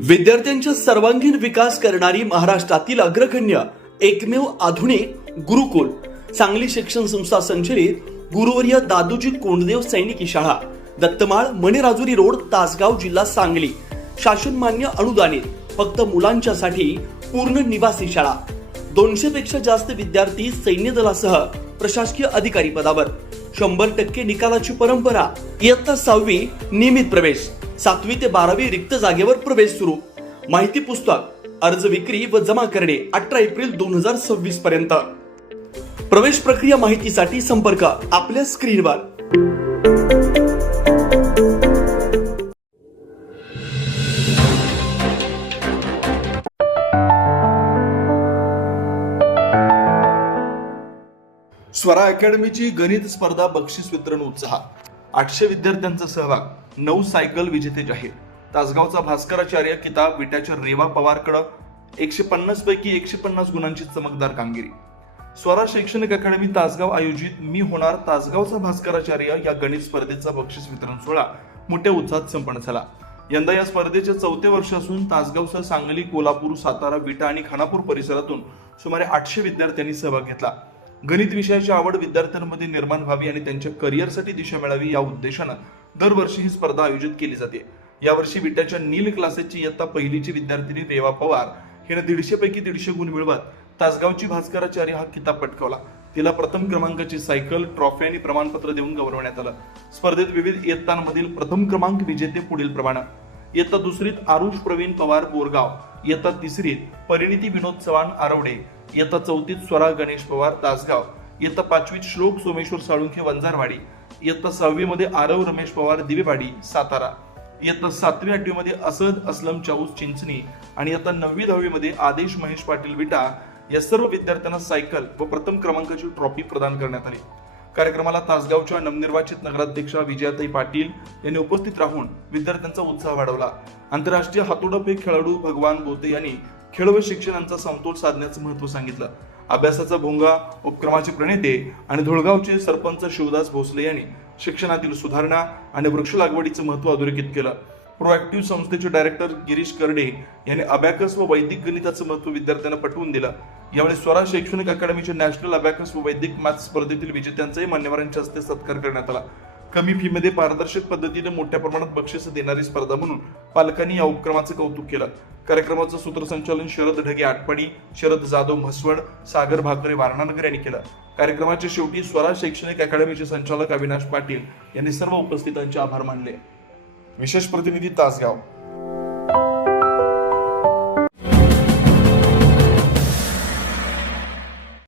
विद्यार्थ्यांचा सर्वांगीण विकास करणारी महाराष्ट्रातील अग्रगण्य एकमेव आधुनिक गुरुकुल सांगली शिक्षण संस्था संचलित गुरुवर्य दादोजी कोंडदेव सैनिकी शाळा, दत्तमाळ, मणेराजुरी रोड, तासगाव, जिल्हा सांगली. शासनमान्य अनुदानित, फक्त मुलांच्यासाठी पूर्ण निवासी शाळा. 200 पेक्षा जास्त विद्यार्थी सैन्य दलासह प्रशासकीय अधिकारी पदावर. 100% निकालाची परंपरा. इयत्ता 6वी नियमित प्रवेश. 7वी ते 12वी रिक्त जागेवर प्रवेश सुरू. माहिती पुस्तक, अर्ज विक्री व जमा करणे 18 एप्रिल 2026 पर्यंत. प्रवेश प्रक्रिया माहितीसाठी संपर्क आपल्या स्क्रीनवर. स्वरा अकॅडमीची गणित स्पर्धा बक्षीस वितरण उत्साह. 800 विद्यार्थ्यांचा सहभाग. 9 सायकल विजेते जाहीर. तासगावचा भास्कराचार्य किताब विट्याच्या रेवा पवारकडे. 150 पैकी 150 गुणांची चमकदार कामगिरी. स्वरा शैक्षणिक अकॅडमी तासगाव आयोजित मी होणार तासगावचा भास्कराचार्य या गणित स्पर्धेचा बक्षीस वितरण सोहळा मोठ्या उत्साहात संपन्न झाला. यंदा या स्पर्धेचे 4थे वर्ष असून तासगावसह सांगली, कोल्हापूर, सातारा, विटा आणि खानापूर परिसरातून सुमारे 800 विद्यार्थ्यांनी सहभाग घेतला. गणित विषयाची आवड विद्यार्थ्यांमध्ये निर्माण व्हावी आणि त्यांच्या करिअरसाठी दिशा मिळावी या उद्देशानं दरवर्षी ही स्पर्धा आयोजित केली जाते. यावर्षी विट्याच्या नील क्लासेसची इयत्ता पहिलीची विद्यार्थिनी रेवा पवार हिने 150 पैकी 150 गुण मिळवत तासगावची भास्कराचार्य हा किताब पटकावला. तिला प्रथम क्रमांकाची सायकल, ट्रॉफी आणि प्रमाणपत्र देऊन गौरवण्यात आलं. स्पर्धेत विविध इयत्तांमधील प्रथम क्रमांक विजेते पुढील प्रमाणे. इयत्ता 2रीत आरुष प्रवीण पवार बोरगाव. इयत्ता 3रीत परिणिती विनोद चव्हाण आरवडे. इयत्ता 4थीत स्वरा गणेश पवार तासगाव. इयत्ता 5वीत श्लोक सोमेश्वर साळुंखे वंजारवाडी. इयत्ता 6वी मध्ये आरव रमेश पवार दिवेवाडी सातारा. इयत्ता 7वी 8वी मध्ये असद असलम चाऊस चिंचणी आणि इयत्ता 9वी 10वी मध्ये आदेश महेश पाटील विटा या सर्व विद्यार्थ्यांना सायकल व प्रथम क्रमांकाची ट्रॉफी प्रदान करण्यात आली. कार्यक्रमाला तासगावच्या नवनिर्वाचित नगराध्यक्षा विजयाताई पाटील यांनी उपस्थित राहून विद्यार्थ्यांचा उत्साह वाढवला. आंतरराष्ट्रीय हातोडाफेक खेळाडू भगवान बोते यांनी खेळ व शिक्षण यांचा समतोल साधण्याचं महत्त्व सांगितलं. अभ्यासाचा भोंगा उपक्रमाचे प्रणेते आणि धुळगावचे सरपंच शिवदास भोसले यांनी शिक्षणातील सुधारणा आणि वृक्ष लागवडीचं महत्त्व अधोरेखित केलं. प्रोएक्टिव्ह संस्थेचे डायरेक्टर गिरीश करडे यांनी अबॅकस व वैदिक गणिताचं महत्त्व विद्यार्थ्यांना पटवून दिलं. यावेळी स्वरा शैक्षणिक अकॅडमीच्या नॅशनल अबॅकस व वैदिक मॅथ्स स्पर्धेतील विजेत्यांचाही मान्यवरांच्या हस्ते सत्कार करण्यात आला. कमी फी मध्ये पारदर्शक पद्धतीने मोठ्या प्रमाणात बक्षीस देणारी स्पर्धा म्हणून पालकांनी या उपक्रमाचं कौतुक केलं. कार्यक्रमाचं सूत्रसंचालन शरद ढगे आटपाडी, शरद जाधव म्हसवड, सागर भाकरे वारणानगर यांनी केलं. कार्यक्रमाच्या शेवटी स्वरा शैक्षणिक अकॅडमीचे संचालक अविनाश पाटील यांनी सर्व उपस्थितांचे आभार मानले. विशेष प्रतिनिधी तासगाव.